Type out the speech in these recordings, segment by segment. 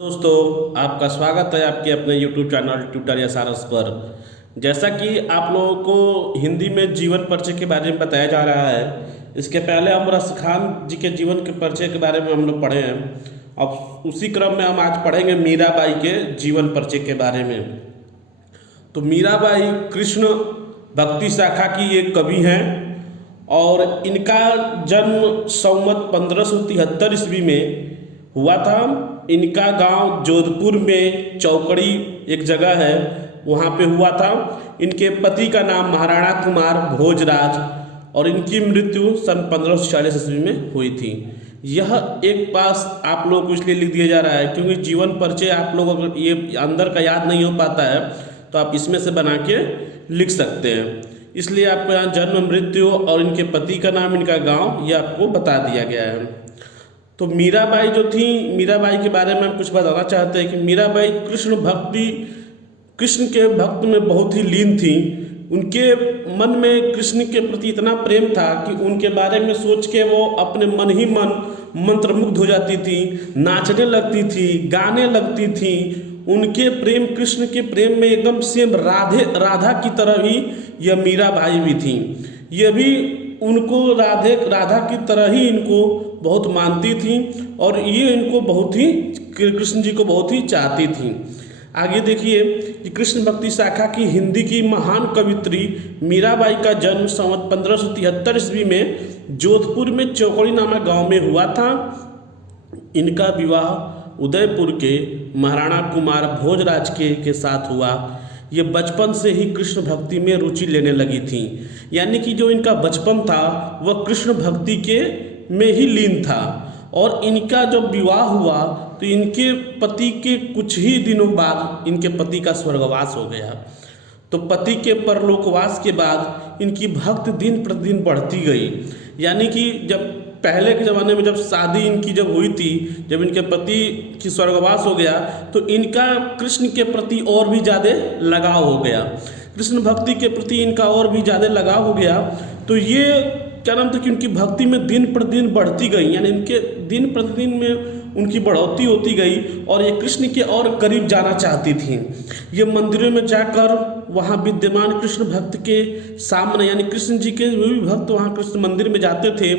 दोस्तों, आपका स्वागत है आपके अपने YouTube चैनल ट्यूटोरियल सारस पर। जैसा कि आप लोगों को हिंदी में जीवन परिचय के बारे में बताया जा रहा है, इसके पहले हम रस खान जी के जीवन के परिचय के बारे में हम लोग पढ़े हैं। अब उसी क्रम में हम आज पढ़ेंगे मीराबाई के जीवन परिचय के बारे में। तो मीराबाई कृष्ण भक्ति शाखा की एक कवि हैं और इनका जन्म संवत 1573 ईस्वी में हुआ था। इनका गांव जोधपुर में चौकड़ी एक जगह है, वहाँ पे हुआ था। इनके पति का नाम महाराणा कुमार भोजराज और इनकी मृत्यु सन 1540 ईस्वी में हुई थी। यह एक पास आप लोगों को इसलिए लिख दिया जा रहा है क्योंकि जीवन परिचय आप लोग अगर ये अंदर का याद नहीं हो पाता है तो आप इसमें से बना के लिख सकते हैं। इसलिए आपको यहाँ जन्म, मृत्यु और इनके पति का नाम, इनका गाँव, ये आपको बता दिया गया है। तो मीराबाई जो थी, मीराबाई के बारे में हम कुछ बताना चाहते हैं कि मीराबाई कृष्ण के भक्त में बहुत ही लीन थी। उनके मन में कृष्ण के प्रति इतना प्रेम था कि उनके बारे में सोच के वो अपने मन ही मन मंत्रमुग्ध हो जाती थी, नाचने लगती थी, गाने लगती थी। उनके प्रेम, कृष्ण के प्रेम में एकदम सेम राधा की तरह ही यह मीराबाई भी थी। यह भी उनको राधा की तरह ही इनको बहुत मानती थी और ये इनको बहुत ही, कृष्ण जी को बहुत ही चाहती थी। आगे देखिए कि कृष्ण भक्ति शाखा की हिंदी की महान कवित्री मीराबाई का जन्म संवत 1573 ईस्वी में जोधपुर में चौकड़ी नामक गांव में हुआ था। इनका विवाह उदयपुर के महाराणा कुमार भोजराज के साथ हुआ। ये बचपन से ही कृष्ण भक्ति में रुचि लेने लगी थी, यानी कि जो इनका बचपन था वह कृष्ण भक्ति के में ही लीन था। और इनका जब विवाह हुआ तो इनके पति के कुछ ही दिनों बाद इनके पति का स्वर्गवास हो गया। तो पति के परलोकवास के बाद इनकी भक्ति दिन प्रतिदिन बढ़ती गई। यानी कि जब पहले के ज़माने में जब शादी इनकी जब हुई थी, जब इनके पति की स्वर्गवास हो गया तो इनका कृष्ण के प्रति और भी ज़्यादा लगाव हो गया, कृष्ण भक्ति के प्रति इनका और भी ज़्यादा लगाव हो गया। तो ये क्या नाम था कि उनकी भक्ति में दिन प्रतिदिन बढ़ती गई, यानी इनके दिन प्रतिदिन में उनकी बढ़ोतरी होती गई और ये कृष्ण के और करीब जाना चाहती थी। ये मंदिरों में जाकर वहाँ विद्यमान कृष्ण भक्त के सामने, यानी कृष्ण जी के जो भी भक्त वहाँ कृष्ण मंदिर में जाते थे,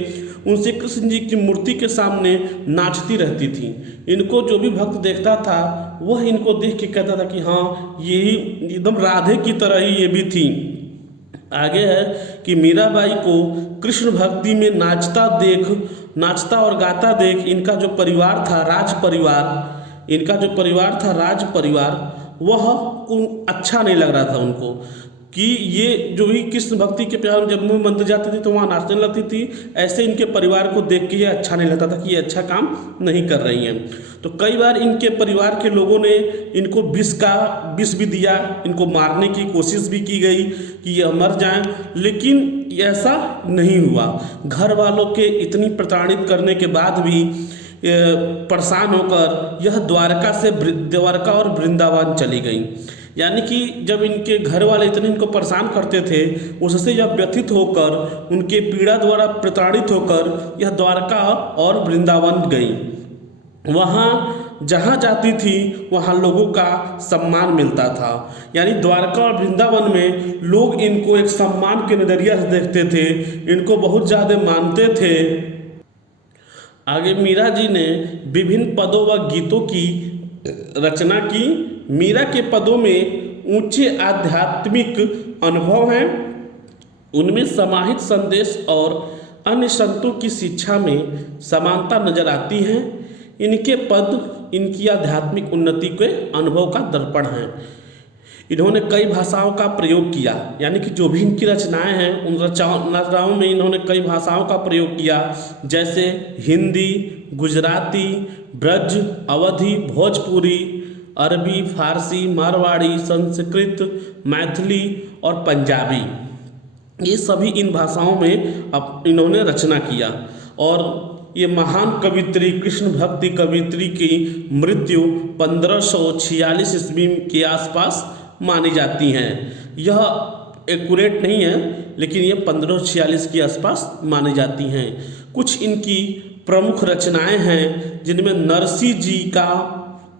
उनसे कृष्ण जी की मूर्ति के सामने नाचती रहती थी। इनको जो भी भक्त देखता था वह इनको देख के कहता था कि हाँ, यही एकदम राधे की तरह ही ये भी थी। आगे है कि मीराबाई को कृष्ण भक्ति में नाचता और गाता देख इनका जो परिवार था, राज परिवार, वह अच्छा नहीं लग रहा था उनको कि ये जो भी कृष्ण भक्ति के प्यार में जब वो मंदिर जाती थी तो वहाँ नाचने लगती थी। ऐसे इनके परिवार को देख के ये अच्छा नहीं लगता था कि ये अच्छा काम नहीं कर रही हैं। तो कई बार इनके परिवार के लोगों ने इनको विष भी दिया, इनको मारने की कोशिश भी की गई कि ये मर जाएं, लेकिन ऐसा नहीं हुआ। घर वालों के इतनी प्रताड़ित करने के बाद भी परेशान होकर यह द्वारका और वृंदावन चली गई। यानी कि जब इनके घर वाले इतने इनको परेशान करते थे, उससे जब व्यथित होकर, उनके पीड़ा द्वारा प्रताड़ित होकर यह द्वारका और वृंदावन गई। वहाँ जहाँ जाती थी वहाँ लोगों का सम्मान मिलता था। यानी द्वारका और वृंदावन में लोग इनको एक सम्मान के नज़रिए से देखते थे, इनको बहुत ज़्यादा मानते थे। आगे मीरा जी ने विभिन्न पदों व गीतों की रचना की। मीरा के पदों में ऊंचे आध्यात्मिक अनुभव हैं, उनमें समाहित संदेश और अन्य संतों की शिक्षा में समानता नजर आती है। इनके पद इनकी आध्यात्मिक उन्नति के अनुभव का दर्पण हैं। इन्होंने कई भाषाओं का प्रयोग किया, यानी कि जो भी इनकी रचनाएं हैं उन रचनाओं में इन्होंने कई भाषाओं का प्रयोग किया, जैसे हिंदी, गुजराती, ब्रज, अवधी, भोजपुरी, अरबी, फारसी, मारवाड़ी, संस्कृत, मैथिली और पंजाबी। ये सभी इन भाषाओं में अब इन्होंने रचना किया। और ये महान कवित्री, कृष्ण भक्ति कवित्री की मृत्यु 1546 ईस्वी के आसपास मानी जाती हैं। यह एक्यूरेट नहीं है, लेकिन ये 1546 के आसपास मानी जाती हैं। कुछ इनकी प्रमुख रचनाएं हैं जिनमें नरसी जी का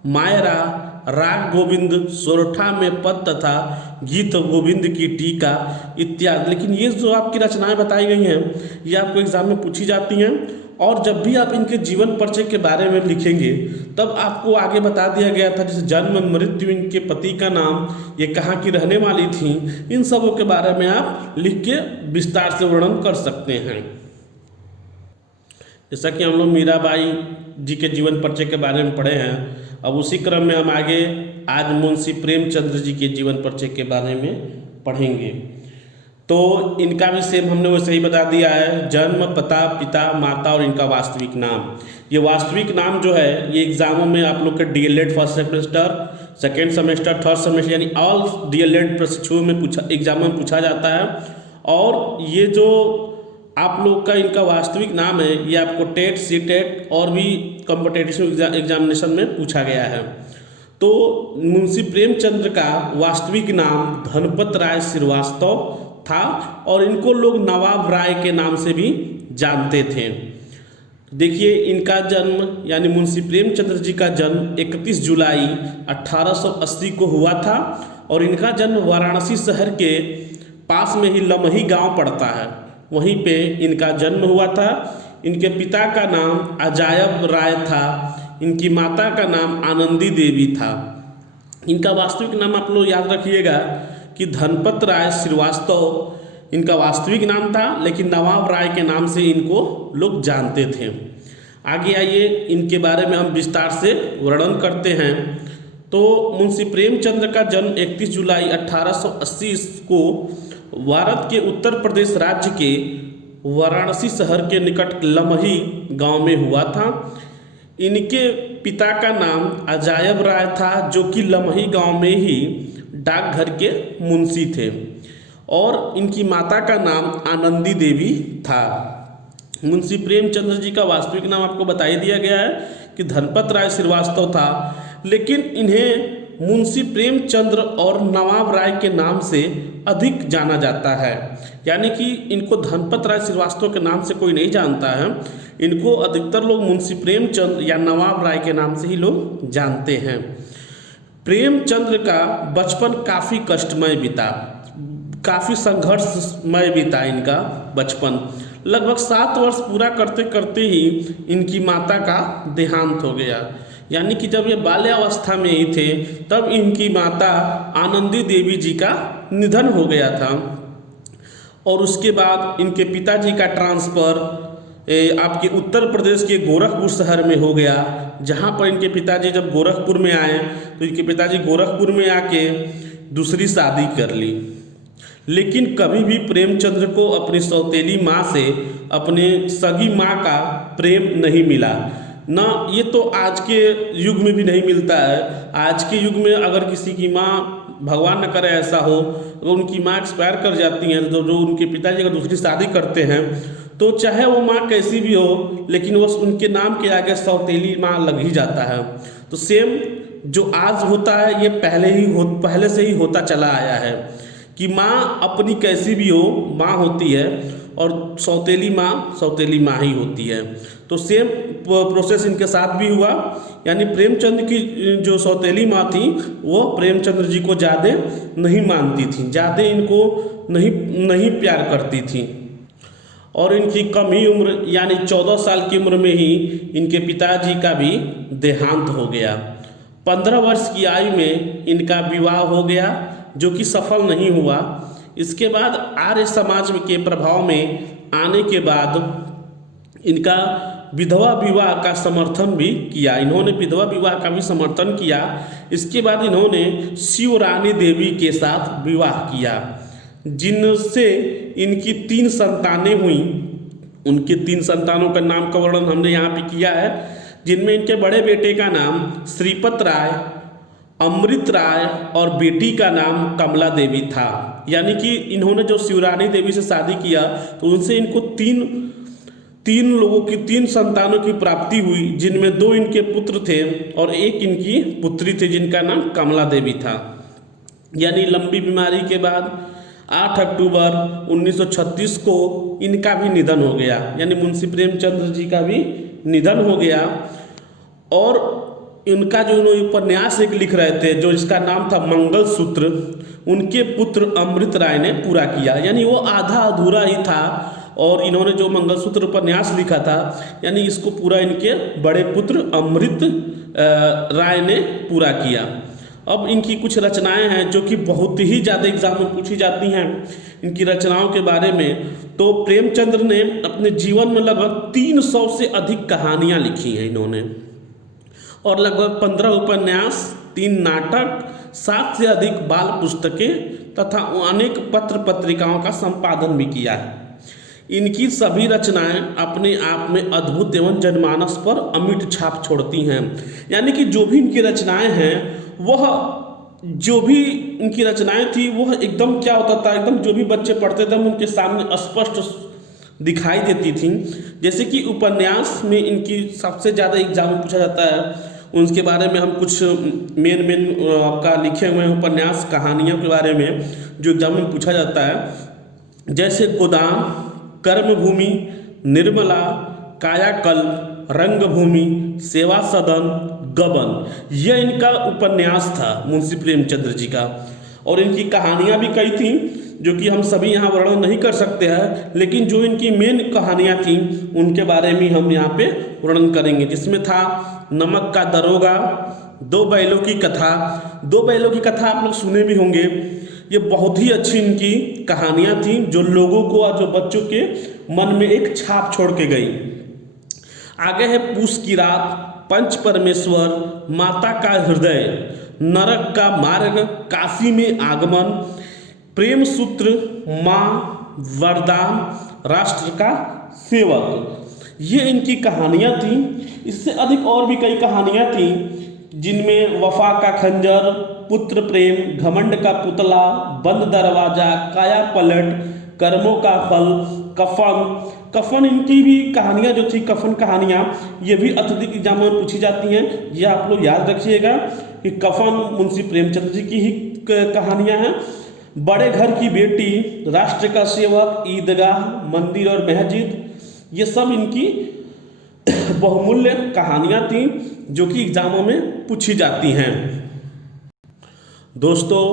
मायरा, राग गोविंद, सोरठा में पद तथा गीत गोविंद की टीका इत्यादि। लेकिन ये जो आपकी रचनाएं बताई गई हैं ये आपको एग्जाम में पूछी जाती हैं, और जब भी आप इनके जीवन परिचय के बारे में लिखेंगे तब आपको आगे बता दिया गया था, जैसे जन्म, मृत्यु, इनके पति का नाम, ये कहाँ की रहने वाली थी, इन सबों के बारे में आप लिख के विस्तार से वर्णन कर सकते हैं। जैसा कि हम लोग मीराबाई जी के जीवन परिचय के बारे में पढ़े हैं, अब उसी क्रम में हम आगे आज मुंशी प्रेमचंद्र जी के जीवन परिचय के बारे में पढ़ेंगे। तो इनका भी सेम हमने वैसे ही बता दिया है, जन्म, पता, पिता, माता और इनका वास्तविक नाम। ये वास्तविक नाम जो है ये एग्जामों में आप लोग के DElEd first semester, second semester, third semester यानी ऑल डीएलएड प्रशिक्षुओं में एग्जाम में पूछा जाता है। और ये जो आप लोग का इनका वास्तविक नाम है ये आपको टेट, सीटेट और भी कॉम्पिटिटिव एग्जामिनेशन में पूछा गया है। तो मुंशी प्रेमचंद्र का वास्तविक नाम धनपत राय श्रीवास्तव था और इनको लोग नवाब राय के नाम से भी जानते थे। देखिए इनका जन्म यानी मुंशी प्रेमचंद्र जी का जन्म 31 जुलाई 1880 को हुआ था और इनका जन्म वाराणसी शहर के पास में ही लमही गांव पड़ता है, वहीं पे इनका जन्म हुआ था। इनके पिता का नाम अजायब राय था, इनकी माता का नाम आनंदी देवी था। इनका वास्तविक नाम आप लोग याद रखिएगा कि धनपत राय श्रीवास्तव इनका वास्तविक नाम था, लेकिन नवाब राय के नाम से इनको लोग जानते थे। आगे आइए इनके बारे में हम विस्तार से वर्णन करते हैं। तो मुंशी प्रेमचंद्र का जन्म 31 जुलाई 1880 को भारत के उत्तर प्रदेश राज्य के वाराणसी शहर के निकट लमही गांव में हुआ था। इनके पिता का नाम अजायब राय था जो कि लमही गांव में ही डाकघर के मुंशी थे और इनकी माता का नाम आनंदी देवी था। मुंशी प्रेमचंद्र जी का वास्तविक नाम आपको बता ही दिया गया है कि धनपत राय श्रीवास्तव था, लेकिन इन्हें मुंशी प्रेमचंद्र और नवाब राय के नाम से अधिक जाना जाता है। यानी कि इनको धनपत राय श्रीवास्तव के नाम से कोई नहीं जानता है, इनको अधिकतर लोग मुंशी प्रेमचंद्र या नवाब राय के नाम से ही लोग जानते हैं। प्रेमचंद्र का बचपन काफ़ी कष्टमय बीता, काफ़ी संघर्षमय बीता इनका बचपन। लगभग 7 वर्ष पूरा करते करते ही इनकी माता का देहांत हो गया। यानी कि जब ये बाल्यावस्था में ही थे तब इनकी माता आनंदी देवी जी का निधन हो गया था और उसके बाद इनके पिताजी का ट्रांसफ़र आपके उत्तर प्रदेश के गोरखपुर शहर में हो गया, जहाँ पर इनके पिताजी जब गोरखपुर में आए तो इनके पिताजी गोरखपुर में आके दूसरी शादी कर ली। लेकिन कभी भी प्रेमचंद्र को अपनी सौतेली माँ से अपने सगी माँ का प्रेम नहीं मिला ना। ये तो आज के युग में भी नहीं मिलता है। आज के युग में अगर किसी की माँ, भगवान न करे ऐसा हो, तो उनकी माँ एक्सपायर कर जाती हैं, तो जो उनके पिताजी अगर दूसरी शादी करते हैं तो चाहे वो माँ कैसी भी हो, लेकिन वो उनके नाम के आगे सौतेली माँ लग ही जाता है। तो सेम जो आज होता है ये पहले से ही होता चला आया है कि माँ अपनी कैसी भी हो माँ होती है और सौतेली माँ ही होती है। तो सेम प्रोसेस इनके साथ भी हुआ। यानी प्रेमचंद्र की जो सौतेली माँ थी वो प्रेमचंद्र जी को ज़्यादा नहीं मानती थी, ज़्यादा इनको नहीं प्यार करती थी और इनकी कम ही उम्र यानी 14 साल की उम्र में ही इनके पिताजी का भी देहांत हो गया। 15 वर्ष की आयु में इनका विवाह हो गया जो कि सफल नहीं हुआ। इसके बाद आर्य समाज के प्रभाव में आने के बाद इनका विधवा विवाह का समर्थन भी किया। इन्होंने विधवा विवाह का भी समर्थन किया। इसके बाद इन्होंने शिवरानी देवी के साथ विवाह किया जिनसे इनकी 3 संतानें हुई। उनके 3 संतानों का नाम का वर्णन हमने यहाँ पे किया है, जिनमें इनके बड़े बेटे का नाम श्रीपत राय, अमृत राय और बेटी का नाम कमला देवी था। यानी कि इन्होंने जो शिवरानी देवी से शादी किया तो उनसे इनको तीन संतानों की प्राप्ति हुई, जिनमें 2 इनके पुत्र थे और 1 इनकी पुत्री थी जिनका नाम कमला देवी था। यानी लंबी बीमारी के बाद 8 अक्टूबर 1936 को इनका भी निधन हो गया। यानी मुंशी प्रेमचंद्र जी का भी निधन हो गया और इनका जो इन्होंने उपन्यास एक लिख रहे थे जो इसका नाम था मंगलसूत्र, उनके पुत्र अमृत राय ने पूरा किया। यानी वो आधा अधूरा ही था और इन्होंने जो मंगलसूत्र उपन्यास लिखा था यानी इसको पूरा इनके बड़े पुत्र अमृत राय ने पूरा किया। अब इनकी कुछ रचनाएं हैं जो कि बहुत ही ज़्यादा एग्जाम में पूछी जाती हैं इनकी रचनाओं के बारे में। तो प्रेमचंद्र ने अपने जीवन में लगभग 300 से अधिक कहानियाँ लिखी हैं इन्होंने, और लगभग 15 उपन्यास, 3 नाटक, 7 से अधिक बाल पुस्तकें तथा अनेक पत्र पत्रिकाओं का संपादन भी किया है। इनकी सभी रचनाएं अपने आप में अद्भुत एवं जनमानस पर अमिट छाप छोड़ती हैं। यानी कि जो भी इनकी रचनाएं हैं वह जो भी इनकी रचनाएं थी वह एकदम क्या होता था, एकदम जो भी बच्चे पढ़ते थे उनके सामने स्पष्ट दिखाई देती थी। जैसे कि उपन्यास में इनकी सबसे ज़्यादा एग्जाम में पूछा जाता है, उनके बारे में हम कुछ मेन आपका लिखे हुए हैं उपन्यास कहानियों के बारे में जो एग्जाम में पूछा जाता है। जैसे गोदाम, कर्मभूमि, निर्मला, कायाकल्प, रंगभूमि, सेवा सदन, गबन, यह इनका उपन्यास था मुंशी प्रेमचंद्र जी का। और इनकी कहानियाँ भी कई थी जो कि हम सभी यहाँ वर्णन नहीं कर सकते हैं, लेकिन जो इनकी मेन कहानियाँ थी उनके बारे में हम यहाँ पे वर्णन करेंगे। जिसमें था नमक का दरोगा, 2 बैलों की कथा। 2 बैलों की कथा आप लोग सुने भी होंगे। ये बहुत ही अच्छी इनकी कहानियाँ थी जो लोगों को और जो बच्चों के मन में एक छाप छोड़ के गई। आगे है पूस की रात, पंच परमेश्वर, माता का हृदय, नरक का मार्ग, काशी में आगमन, प्रेम सूत्र, माँ, वरदान, राष्ट्र का सेवक, ये इनकी कहानियाँ थी। इससे अधिक और भी कई कहानियाँ थी जिनमें वफा का खंजर, पुत्र प्रेम, घमंड का पुतला, बंद दरवाजा, काया पलट, कर्मों का फल, कफन इनकी भी कहानियाँ जो थी, कफन कहानियाँ, ये भी अत्यधिक एग्जाम में पूछी जाती हैं। ये आप लोग याद रखिएगा कि कफन मुंशी प्रेमचंद्र जी की ही कहानियाँ हैं। बड़े घर की बेटी, राष्ट्र का सेवक, ईदगाह, मंदिर और मस्जिद, ये सब इनकी बहुमूल्य कहानियाँ थीं जो कि एग्जामों में पूछी जाती हैं। दोस्तों,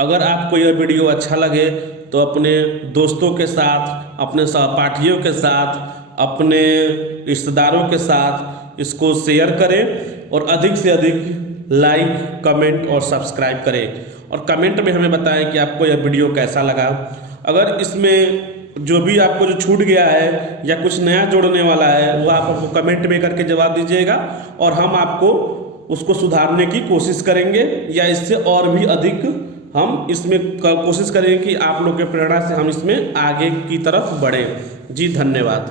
अगर आपको यह वीडियो अच्छा लगे तो अपने दोस्तों के साथ, अपने सहपाठियों के साथ, अपने रिश्तेदारों के साथ इसको शेयर करें और अधिक से अधिक लाइक, कमेंट और सब्सक्राइब करें। और कमेंट में हमें बताएं कि आपको यह वीडियो कैसा लगा। अगर इसमें जो भी आपको जो छूट गया है या कुछ नया जोड़ने वाला है वो आप हमको कमेंट में करके जवाब दीजिएगा और हम आपको उसको सुधारने की कोशिश करेंगे, या इससे और भी अधिक हम इसमें कोशिश करेंगे कि आप लोग के प्रेरणा से हम इसमें आगे की तरफ बढ़ें। जी धन्यवाद।